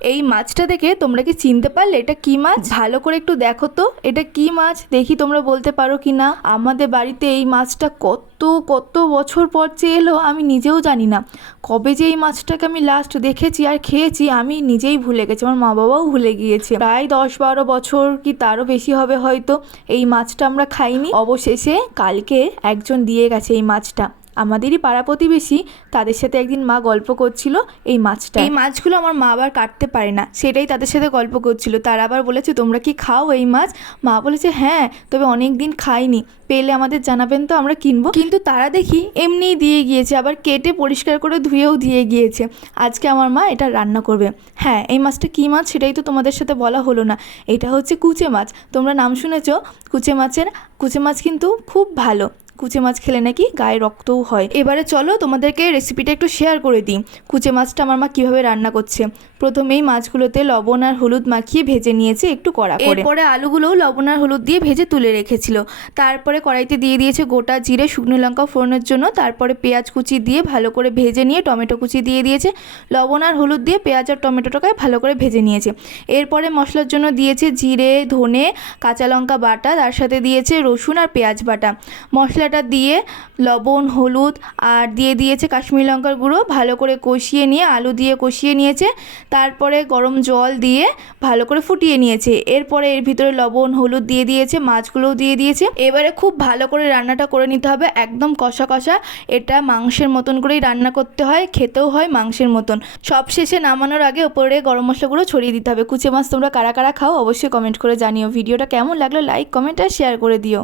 এই মাছটা দেখে তোমরা কি চিনতে পারলে এটা কি মাছ? ভালো করে একটু দেখো তো এটা কি মাছ, দেখি তোমরা বলতে পারো কি না। আমাদের বাড়িতে এই মাছটা কত কত বছর পর চেয়ে এলো আমি নিজেও জানি না। কবে যে এই মাছটাকে আমি লাস্ট দেখেছি আর খেয়েছি আমি নিজেই ভুলে গেছি, আমার মা বাবাও ভুলে গিয়েছে। প্রায় 10-12 বছর কি তারও বেশি হবে হয়তো এই মাছটা আমরা খাইনি। অবশেষে কালকে একজন দিয়ে গেছে এই মাছটা, আমাদেরই পাড়া প্রতিবেশী, তাদের সাথে একদিন মা গল্প করছিল এই মাছটা। এই মাছগুলো আমার মা আবার কাটতে পারে না, সেটাই তাদের সাথে গল্প করছিল। তারা আবার বলেছে তোমরা কি খাও এই মাছ? মা বলেছে হ্যাঁ, তবে অনেক দিন খাইনি, পেলে আমাদের জানাবেন তো আমরা কিনবো। কিন্তু তারা দেখি এমনিই দিয়ে গিয়েছে, আবার কেটে পরিষ্কার করে ধুয়েও দিয়ে গিয়েছে। আজকে আমার মা এটা রান্না করবে। হ্যাঁ, এই মাছটা কী মাছ সেটাই তো তোমাদের সাথে বলা হলো না। এটা হচ্ছে কুচে মাছ, তোমরা নাম শুনেছো কুচে মাছের। কুচে মাছ কিন্তু খুব ভালো, কুচে মাছ খেলে নাকি গায়ে রক্তও হয়। এবারে চলো তোমাদেরকে রেসিপিটা একটু শেয়ার করে দিই। কুচে মাছটা আমার মা কীভাবে রান্না করছে। প্রথমেই মাছগুলোতে লবণ আর হলুদ মাখিয়ে ভেজে নিয়েছে একটু কড়া করে। এরপরে আলুগুলোও লবণ আর হলুদ দিয়ে ভেজে তুলে রেখেছিল। তারপরে কড়াইতে দিয়ে দিয়েছে গোটা জিরে, শুকনো লঙ্কা ফোড়নের জন্য। তারপরে পেঁয়াজ কুচি দিয়ে ভালো করে ভেজে নিয়ে টমেটো কুচি দিয়ে দিয়েছে। লবণ আর হলুদ দিয়ে পেঁয়াজ আর টমেটোটাকে ভালো করে ভেজে নিয়েছে। এরপরে মশলার জন্য দিয়েছে জিরে, ধনে, কাঁচা লঙ্কা বাটা, তার সাথে দিয়েছে রসুন আর পেঁয়াজ বাটা। মশলাটা দিয়ে লবণ, হলুদ আর দিয়ে দিয়েছে কাশ্মীরি লঙ্কার গুঁড়ো, ভালো করে কষিয়ে নিয়ে আলু দিয়ে কষিয়ে নিয়েছে। তারপরে গরম জল দিয়ে ভালো করে ফুটিয়ে নিয়েছে। এরপরে এর ভিতরে লবণ হলুদ দিয়ে দিয়েছে, মাছগুলোও দিয়ে দিয়েছে। এবারে খুব ভালো করে রান্নাটা করে নিতে হবে, একদম কষা কষা। এটা মাংসের মতন করেই রান্না করতে হয়, খেতেও হয় মাংসের মতন। সব শেষে নামানোর আগে ওপরে গরম মশলাগুলো ছড়িয়ে দিতে হবে। কুচে মাছ তোমরা কারা কারা খাও অবশ্যই কমেন্ট করে জানিও। ভিডিওটা কেমন লাগলো লাইক, কমেন্ট আর শেয়ার করে দিও।